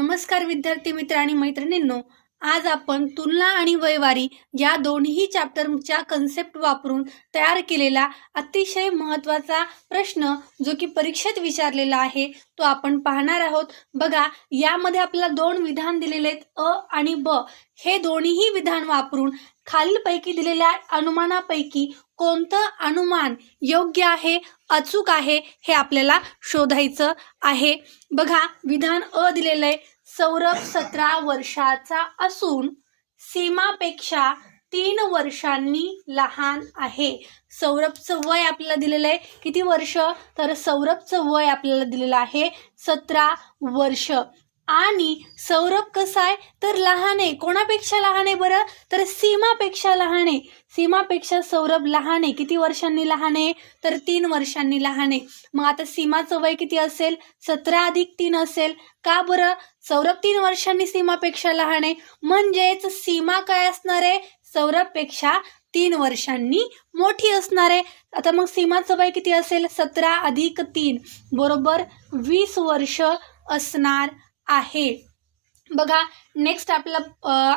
नमस्कार विद्यार्थी मित्र आणि मैत्रिणींनो, आज आपण तुलना आणि वयवारी या दोन्ही चॅप्टरच्या कन्सेप्ट वापरून तयार केलेला अतिशय महत्त्वाचा प्रश्न जो की परीक्षेत विचारलेला आहे तो आपण पाहणार आहोत। बघा, यामध्ये आपल्याला दोन विधान दिलेले आहेत, अ आणि ब। हे दोन्ही विधान वापरून खालीलपैकी दिलेल्या अनुमानापैकी कोणतं अनुमान योग्य आहे, अचूक आहे हे आपल्याला शोधायचं आहे। बघा, विधान अ दिलेलं आहे, सौरभ 17 वर्षाचा असून सीमापेक्षा 3 वर्षांनी लहान आहे। सौरभचं वय आपल्याला दिलेलं आहे किती वर्ष, तर सौरभचं वय आपल्याला दिलेलं आहे 17 वर्ष। आणि सौरभ कसा आहे तर लहान आहे, कोणापेक्षा लहान आहे बरं, तर सीमापेक्षा लहान आहे। सीमापेक्षा सौरभ लहान आहे, किती वर्षांनी लहान आहे, तर 3 वर्षांनी लहान आहे। मग आता सीमाचं वय किती असेल, 17 + 3 असेल। का बरं, सौरभ 3 वर्षांनी सीमापेक्षा लहान आहे, म्हणजेच सीमा काय असणार आहे, सौरभपेक्षा 3 वर्षांनी मोठी असणार आहे। आता मग सीमाचं वय किती असेल, 17 + 3 बरोबर 20 वर्ष असणार आहे। बघा, नेक्स्ट आपलं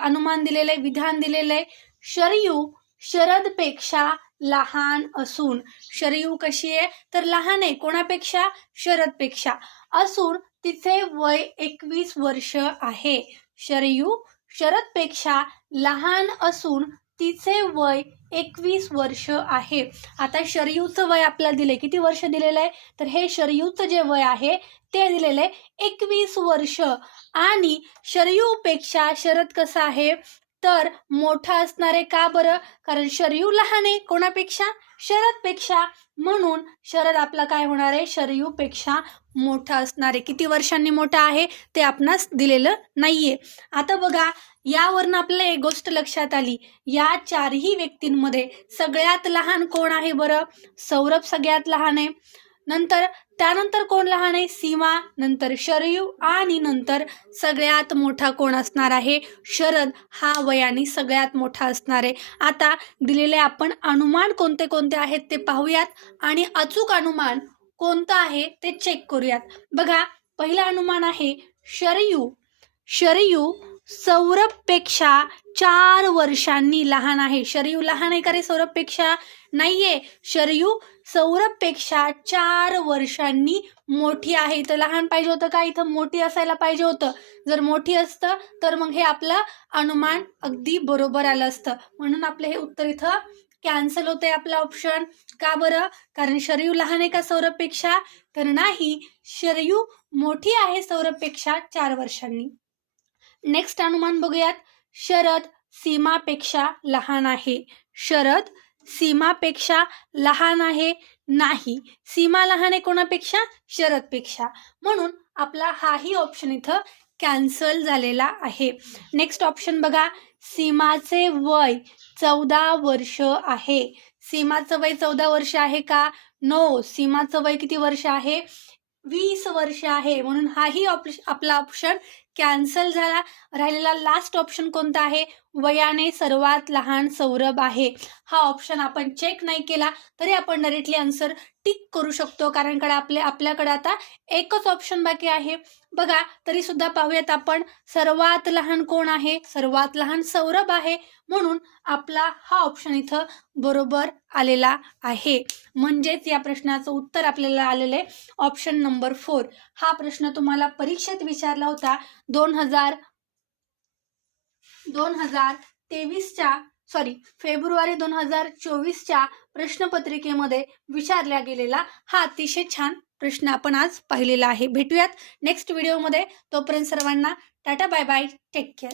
अनुमान दिलेलं आहे, विधान दिलेलं आहे, शरयू शरदपेक्षा लहान असून। शरयू कशी आहे तर लहान आहे, कोणापेक्षा, शरदपेक्षा, असून तिचे वय 21 वर्ष आहे। शरयू शरदपेक्षा लहान असून तिचे वय 21 वर्ष आहे। आता शरयूचं वय आपल्याला दिले, किती वर्ष दिलेलं आहे, तर हे शरयूचं जे वय आहे ते दिलेलं आहे 21 वर्ष। आणि शरयूपेक्षा शरद कसा आहे तर मोठा असणार आहे। का बरं, कारण शरयू लहान आहे, कोणापेक्षा, शरदपेक्षा, म्हणून शरद आपला काय होणार आहे, शरयूपेक्षा मोठा असणार आहे। किती वर्षांनी मोठा आहे ते आपणास दिलेलं नाहीये। आता बघा, यावरून आपल्याला एक गोष्ट लक्षात आली, या चारही व्यक्तींमध्ये सगळ्यात लहान कोण आहे बरं, सौरभ सगळ्यात लहान आहे। नंतर त्यानंतर कोण लहान आहे, सीमा, नंतर शरयू, आणि नंतर सगळ्यात मोठा कोण असणार आहे, शरद हा वयाने सगळ्यात मोठा असणार आहे। आता दिलेले आपण अनुमान कोणते कोणते आहेत ते पाहूयात आणि अचूक अनुमान कोणतं आहे ते चेक करूयात। बघा, पहिलं अनुमान आहे, शरयू सौरभपेक्षा 4 वर्षांनी लहान आहे। शरयू लहान आहे का रे सौरभपेक्षा, नाहीये, शरयू सौरभपेक्षा 4 वर्षांनी मोठी आहे। तर लहान पाहिजे होतं का, इथं मोठी असायला पाहिजे होतं। जर मोठी असतं तर मग हे आपलं अनुमान अगदी बरोबर आलं असतं, म्हणून आपलं हे उत्तर इथं कॅन्सल होतंय आपला ऑप्शन। का बरं, कारण शरयू लहान आहे का सौरभपेक्षा, तर नाही, शरयू मोठी आहे सौरभपेक्षा 4 वर्षांनी। नेक्स्ट अनुमान बघूयात, शरद सीमापेक्षा लहान आहे। शरद सीमापेक्षा लहान आहे, नाही, सीमा लहान आहे कोणापेक्षा, शरदपेक्षा, म्हणून आपला हाही ऑप्शन इथं कॅन्सल झालेला आहे। नेक्स्ट ऑप्शन बघा, सीमाचे वय 14 वर्ष आहे। सीमाचं वय 14 वर्ष आहे का, नो, सीमाचं वय किती वर्ष आहे, 20 वर्ष आहे, म्हणून हाही आपला ऑप्शन कॅन्सल झाला। राहिलेला लास्ट ऑप्शन कोणता आहे, वयाने सर्वात लहान सौरभ आहे। हा ऑप्शन आपण चेक नाही केला तरी आपण डायरेक्टली आन्सर टिक करू शकतो, कारण आपल्याकडे आता एकच ऑप्शन बाकी आहे। बघा, तरी सुद्धा पाहूयात आपण, सर्वात लहान कोण आहे, सर्वात लहान सौरभ आहे, म्हणून आपला हा ऑप्शन इथं बरोबर आलेला आहे। म्हणजेच या प्रश्नाचं उत्तर आपल्याला आलेलं आहे ऑप्शन नंबर 4। हा प्रश्न तुम्हाला परीक्षेत विचारला होता फेब्रुवारी 2024च्या प्रश्नपत्रिकेमध्ये विचारला गेलेला हा अतिशय छान प्रश्न आपण आज पाहिलेला आहे। भेटूयात नेक्स्ट व्हिडिओमध्ये, तोपर्यंत सर्वांना tata, bye bye, take care.